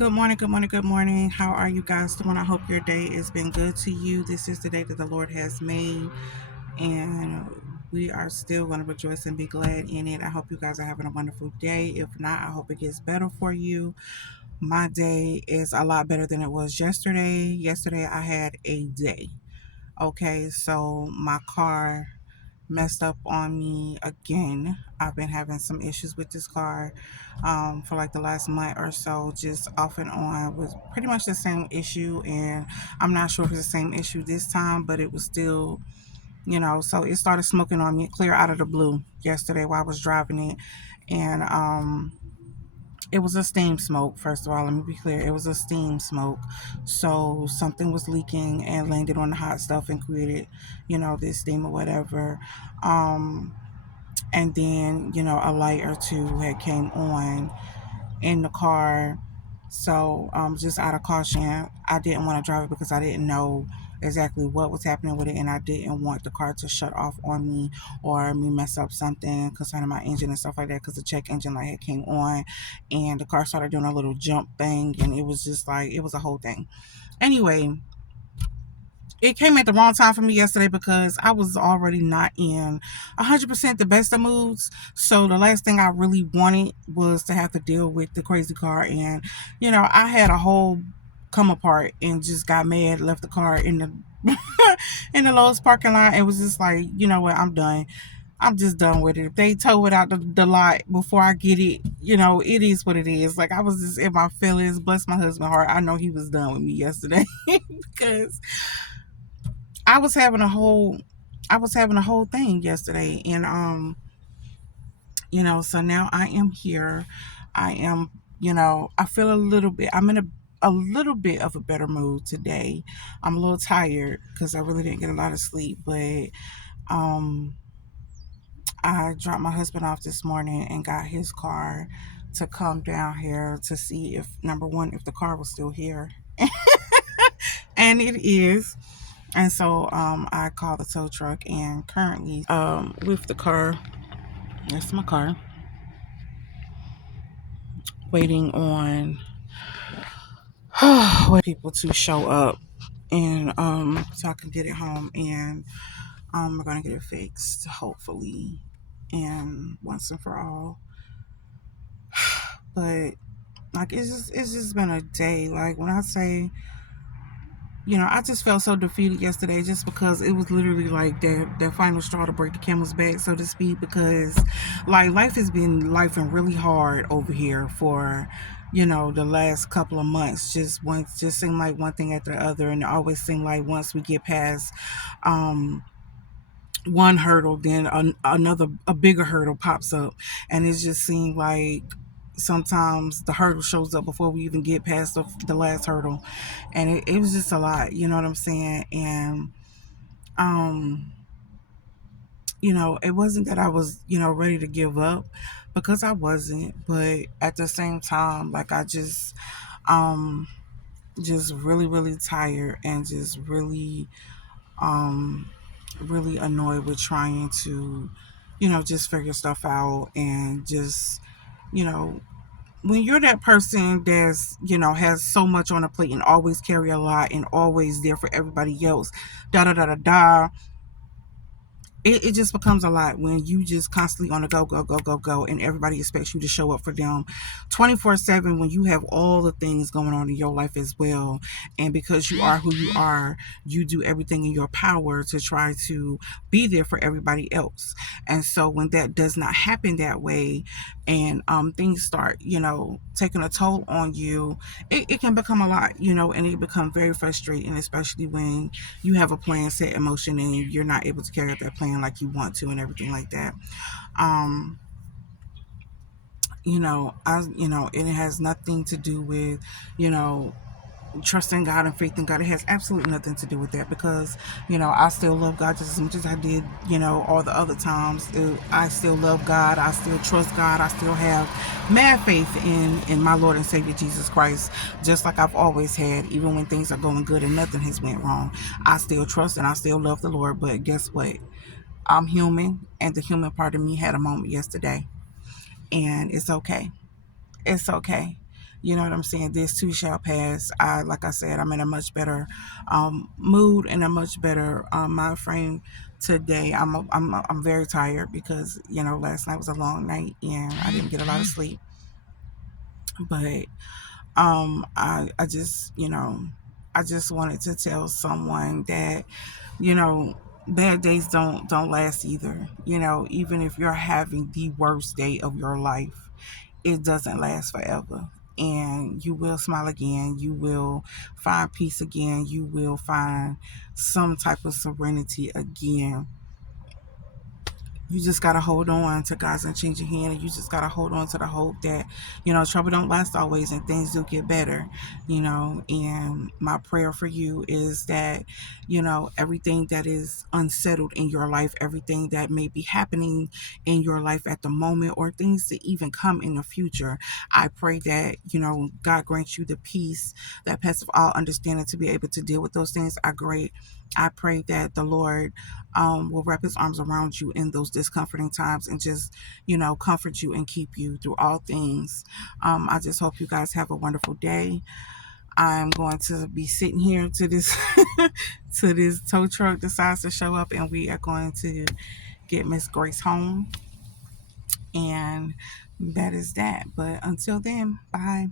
Good morning, good morning, good morning. How are you guys doing? I hope your day has been good to you. This is the day that the Lord has made, and we are still going to rejoice and be glad in it. I hope you guys are having a wonderful day. If not, I hope it gets better for you. My day is a lot better than it was yesterday. Yesterday, I had a day. Okay, so my car messed up on me again. I've been having some issues with this car for like the last month or so, just off and on with pretty much the same issue. And I'm not sure if it's the same issue this time, but it was still, so it started smoking on me clear out of the blue yesterday while I was driving it. And it was a steam smoke. First of all, let me be clear, it was a steam smoke. So something was leaking and landed on the hot stuff and created, this steam or whatever. And then, a light or two had came on in the car. So just out of caution, I didn't want to drive it because I didn't know exactly what was happening with it, and I didn't want the car to shut off on me or me mess up something concerning my engine and stuff like that, because the check engine light had came on and the car started doing a little jump thing, and it was just like, it was a whole thing. Anyway, it came at the wrong time for me yesterday because I was already not in 100% the best of moods. So the last thing I really wanted was to have to deal with the crazy car. And, I had a whole come apart and just got mad, left the car in the in the Lowe's parking lot. It was just like, you know what, I'm done. I'm just done with it. If they tow it out the lot before I get it, it is what it is. Like, I was just in my feelings. Bless my husband heart. I know he was done with me yesterday because I was having a whole I was having a whole thing yesterday, and so now I am here. I am, I feel a little bit I'm in a little bit of a better mood today. I'm a little tired because I really didn't get a lot of sleep, but um I dropped my husband off this morning and got his car to come down here to see if, number one, if the car was still here. And it is. And so I called the tow truck, and currently with the car, that's my car, waiting on people to show up, and so I can get it home, and we're gonna get it fixed, hopefully, and once and for all. But like, it's just been a day. Like, when I say, I just felt so defeated yesterday, just because it was literally like that final straw to break the camel's back, so to speak, because like life has been life and really hard over here for, the last couple of months. Just seemed like one thing after the other, and it always seemed like once we get past um one hurdle, then a bigger hurdle pops up, and it just seemed like sometimes the hurdle shows up before we even get past the last hurdle, and it was just a lot, you know what I'm saying? And um it wasn't that I was, ready to give up, because I wasn't, but at the same time, like, I um just really, really tired, and just um really annoyed with trying to, just figure stuff out, and just, you know, when you're that person that's, has so much on a plate and always carry a lot and always there for everybody else, da da da da da, it just becomes a lot when you just constantly on the go, go, go, go, go, and everybody expects you to show up for them 24/7 when you have all the things going on in your life as well. And because you are who you are, you do everything in your power to try to be there for everybody else. And so when that does not happen that way, and things start, taking a toll on you, it can become a lot, and it become very frustrating, especially when you have a plan set in motion and you're not able to carry out that plan like you want to, and everything like that. Um, it has nothing to do with, you know, trusting God and faith in God. It has absolutely nothing to do with that, because, I still love God just as much as I did, all the other times. I still love God. I still trust God. I still have mad faith in my Lord and Savior Jesus Christ, just like I've always had, even when things are going good and nothing has went wrong. I still trust and I still love the Lord. But guess what? I'm human, and the human part of me had a moment yesterday, and it's okay. It's okay. You know what I'm saying? This too shall pass. Like I said, I'm in a much better mood and a much better mind frame today. I'm very tired because last night was a long night and I didn't get a lot of sleep. But I just I just wanted to tell someone that you know bad days don't last either. Even if you're having the worst day of your life, it doesn't last forever. And you will smile again. You will find peace again. You will find some type of serenity again. You just gotta hold on to God's unchanging hand, and you just gotta hold on to the hope that trouble don't last always, and things do get better. And my prayer for you is that everything that is unsettled in your life, everything that may be happening in your life at the moment, or things that even come in the future, I pray that God grants you the peace that passes all understanding to be able to deal with those things. I pray that the Lord will wrap his arms around you in those discomforting times and just, comfort you and keep you through all things. I just hope you guys have a wonderful day. I'm going to be sitting here to this to this tow truck decides to show up, and we are going to get Miss Grace home. And that is that. But until then, bye.